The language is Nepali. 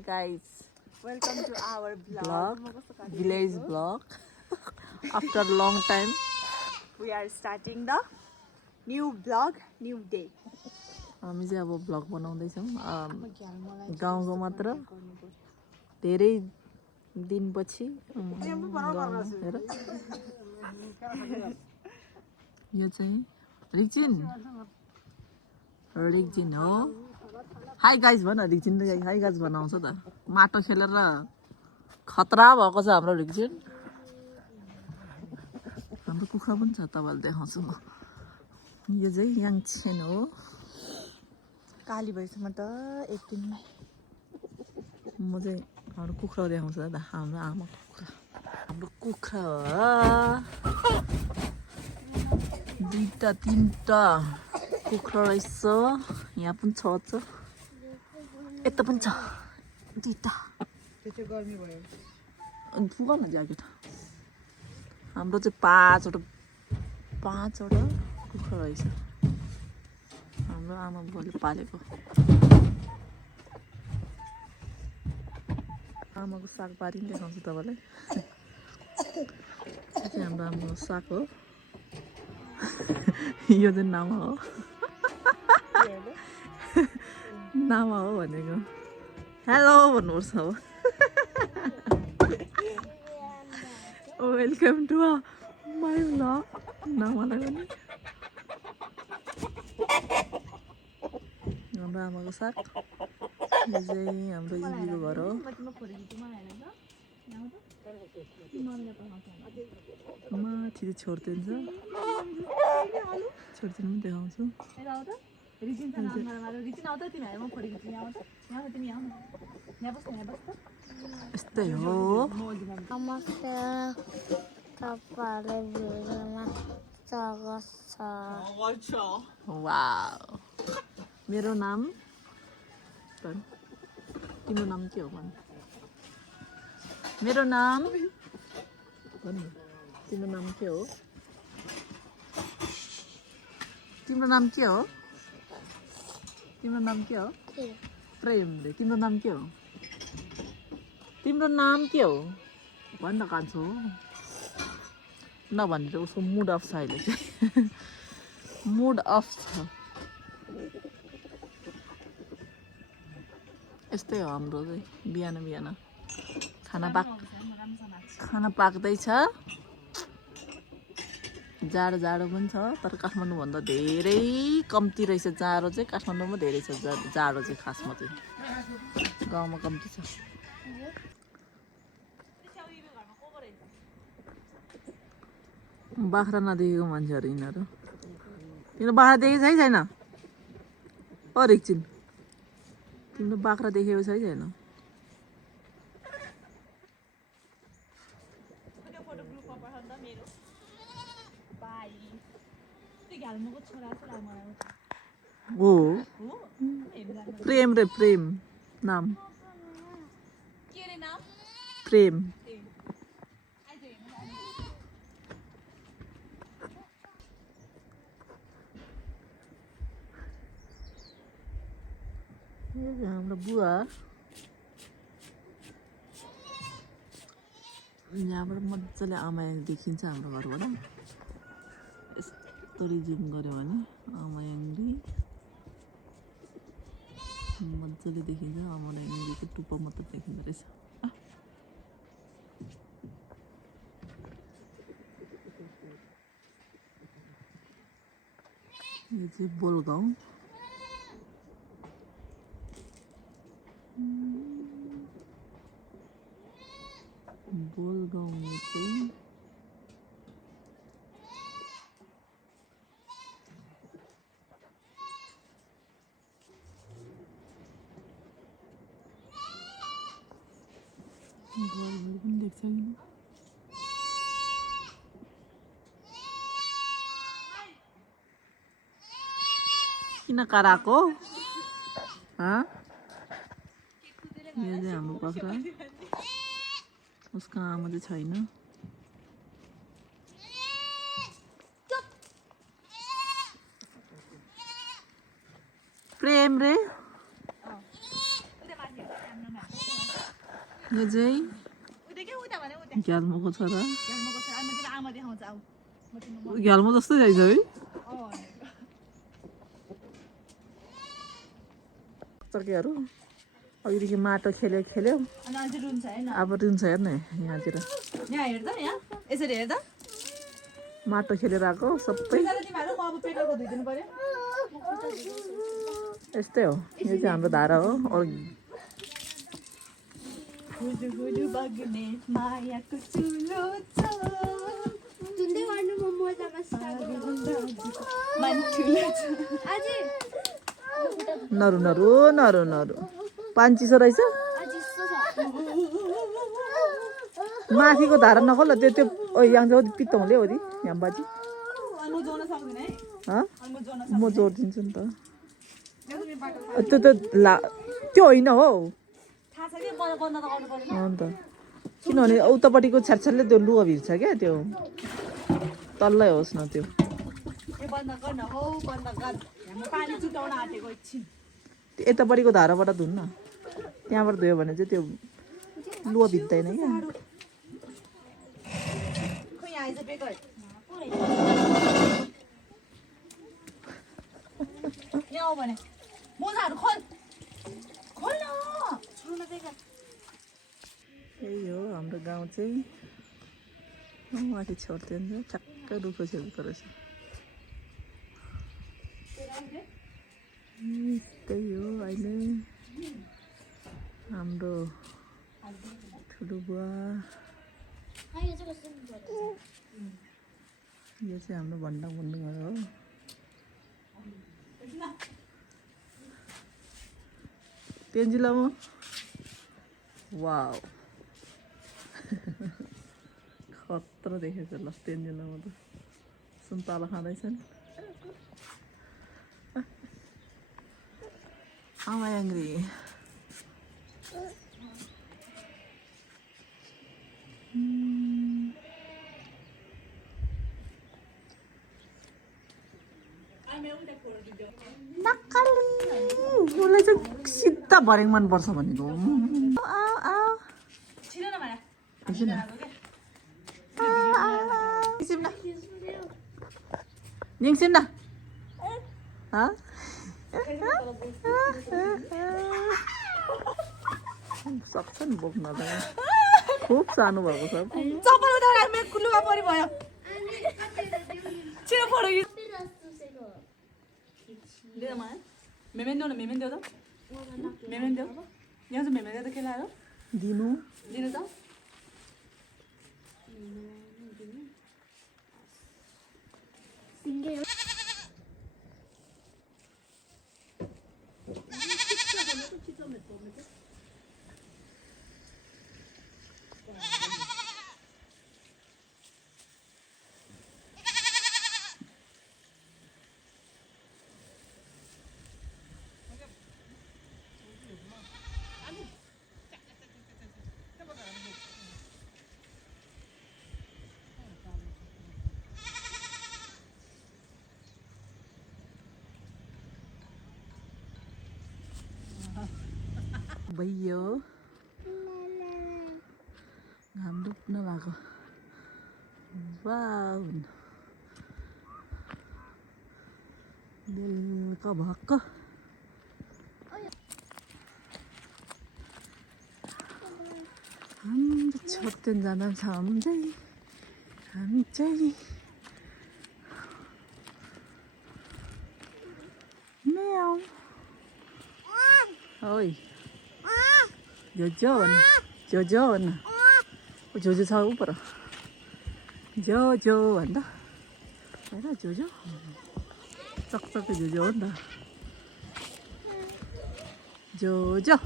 guys, welcome to our vlog, village vlog. After a long time, we are starting the new vlog, new day. हामी चाहिँ अब vlog बनाउँदैछौँ गाउँको मात्र धेरै दिनपछि हेर यो चाहिँ रिक्जिन हो हाई गाइज भन रिक्जिन हाई गाइज बनाउँछ त माटो खेलेर खतरा भएको छ हाम्रो रिक्जिन हाम्रो कुखुरा पनि छ तपाईहरुलाई देखाउँछु म यो चाहिँ याङछेन हो काली भइसम्म त एक दिनमै म चाहिँ हाम्रो कुखुरा देखाउँछु त हाम्रो आमाको कुखुरा हो दुईटा तीनटा कुखुरा रहेछ यहाँ पनि छ यता पनि छ दुईटा त्यो चाहिँ गर्मी भयो अनि पुगा न ज्याकेट हाम्रो चाहिँ पाँचवटा कुखुरा रहेछ हाम्रो आमा बुवाले पालेको आमाको सागबारी पनि देखाउँछु तपाईँलाई चाहिँ हाम्रो आमाको साग हो यो चाहिँ नामा हो नामा हो भनेको हेलो भन्नुपर्छ अब वेलकम टु माई भ्लग नामालाई पनि हाम्रो आमाको साग यो चाहिँ हाम्रो इबीको घर हो माथि चाहिँ छोडिदिन्छ छोडिदिनु पनि देखाउँछु यस्तै हो नमस्ते तपाईहरुलाई भिडियोमा स्वागत छ वाउ मेरो नाम तिम्रो नाम के हो भन मेरो नाम भन तिम्रो नाम के हो तिम्रो नाम के हो तिम्रो नाम के हो प्रेम रे तिम्रो नाम के हो तिम्रो नाम के हो भन्न कान्छो नभनेर उसको मुड अफ छ अहिले चाहिँ मुड अफ छ यस्तै हो हाम्रो चाहिँ बिहान बिहान खाना पाक्दैछ जाडो पनि छ तर काठमाडौँभन्दा धेरै कम्ती रहेछ जाडो चाहिँ काठमाडौँमा धेरै छ जाडो चाहिँ खासमा चाहिँ गाउँमा कम्ती छ बाख्रा नदेखेको मान्छेहरू यिनीहरू तिम्रो बाख्रा देखेको छ है छैन ओ रिक्चिन तिम्रो बाख्रा देखेको छ है छैन हो प्रेम रे प्रेम नाम प्रेम हाम्रो बुवा यहाँबाट मजाले आमायाङ देखिन्छ हाम्रो घरबाट यस्तरी जुम गऱ्यो भने आमायाङली मजाले देखिन्छ आमायाङलीको टुप्पा मात्र देखिँदो रहेछ यो चाहिँ बोलगाउँ बोलगाउँमा चाहिँ घरहरू पनि देख्छ किन कराएको यो चाहिँ हाम्रो बाख्रा उसको आमा चाहिँ छैन प्रेम रे यो चाहिँ उता के उता भने उता ग्याल्मोको छोरा हेर्नुको छ म तिमीलाई आमा देखाउँछु आऊ म तिमीलाई ग्याल्मो जस्तै रहेछ है चकेहरू अघिदेखि माटो खेल्यो अनि अझै रुन्छ है न अब रुन्छ हेर्न यहाँतिर यहाँ हेर्दा यहाँ यसरी हेर्दा माटो खेलेर आएको सबै तिमीहरू म अब पेट्रोलको धुइदिनु पर्यो यस्तै हो यो चाहिँ हाम्रो धारा हो हुलु हुलु बग्ने मायाको चुलो छ धुन्दै गर्नु म मोजामा मन ठुलो छ अझै नरु नरु नरु नरु पानी चिसो रहेछ माथिको धारा नखोल त्यो यहाँ चाहिँ पित्तौँले हो यहाँ बाजी अनि म जोड्न सक्दिनँ है अनि म जोड्न म जोडिदिन्छु नि त त्यो त त्यो होइन हो थाहा छ कि बन्द त गर्नु पर्यो अन्त किनभने उतापट्टिको छ्याटछ्याटले त्यो लुगा भिर्छ क्या त्यो तल्लै होस् न त्यो यो बन्द गर्न हो बन्द गर म पानी चुटाउन आँटेको एकछिन यतापट्टिको धाराबाट धुन्न त्यहाँबाट धुयो भने चाहिँ त्यो लुगा भिज्दैन क्या खोइ यहाँ आइज बेगर यहाँ आऊ भने मोजाहरू खोल खोल न छोड्न बेगर यही हो हाम्रो गाउँ चाहिँ माथि छोड्थ्यो नि ठ्याक्कै रुखो छेउको रहेछ त्यही हो अहिले हाम्रो ठुलो बुवा यो चाहिँ हाम्रो भन्डाङ भन्डाङ हो पेन्जिला म वाउ खतरा देखेको ल पेन्जिलामा त सुन्तला खाँदैछन् I'm angry. नक्कली मलाई चाहिँ सिधा भर्याङ मनपर्छ भनेको छिटो न माया निङ्सिम न सक्छ नि बोक्न त खुब सानो भएको छ चप्पल उता मेरो कुलुमा परि भयो छिटो पढो दे माया मेमेन देऊ न मेमेन देऊ त मेमेन देऊ यहाँ चाहिँ मेमेन देऊ त के लाग्यो दिनु दिनु त भइयो घाम डुब्न भएको वाउ बेलुका भक्क हाम्रो छोड्थेन जाँदा हामी चाहिँ म्याउ ओइ जोजो छ ऊ पर जो भन्द होइन जोजो चकचके जोजो हो नि त जोजो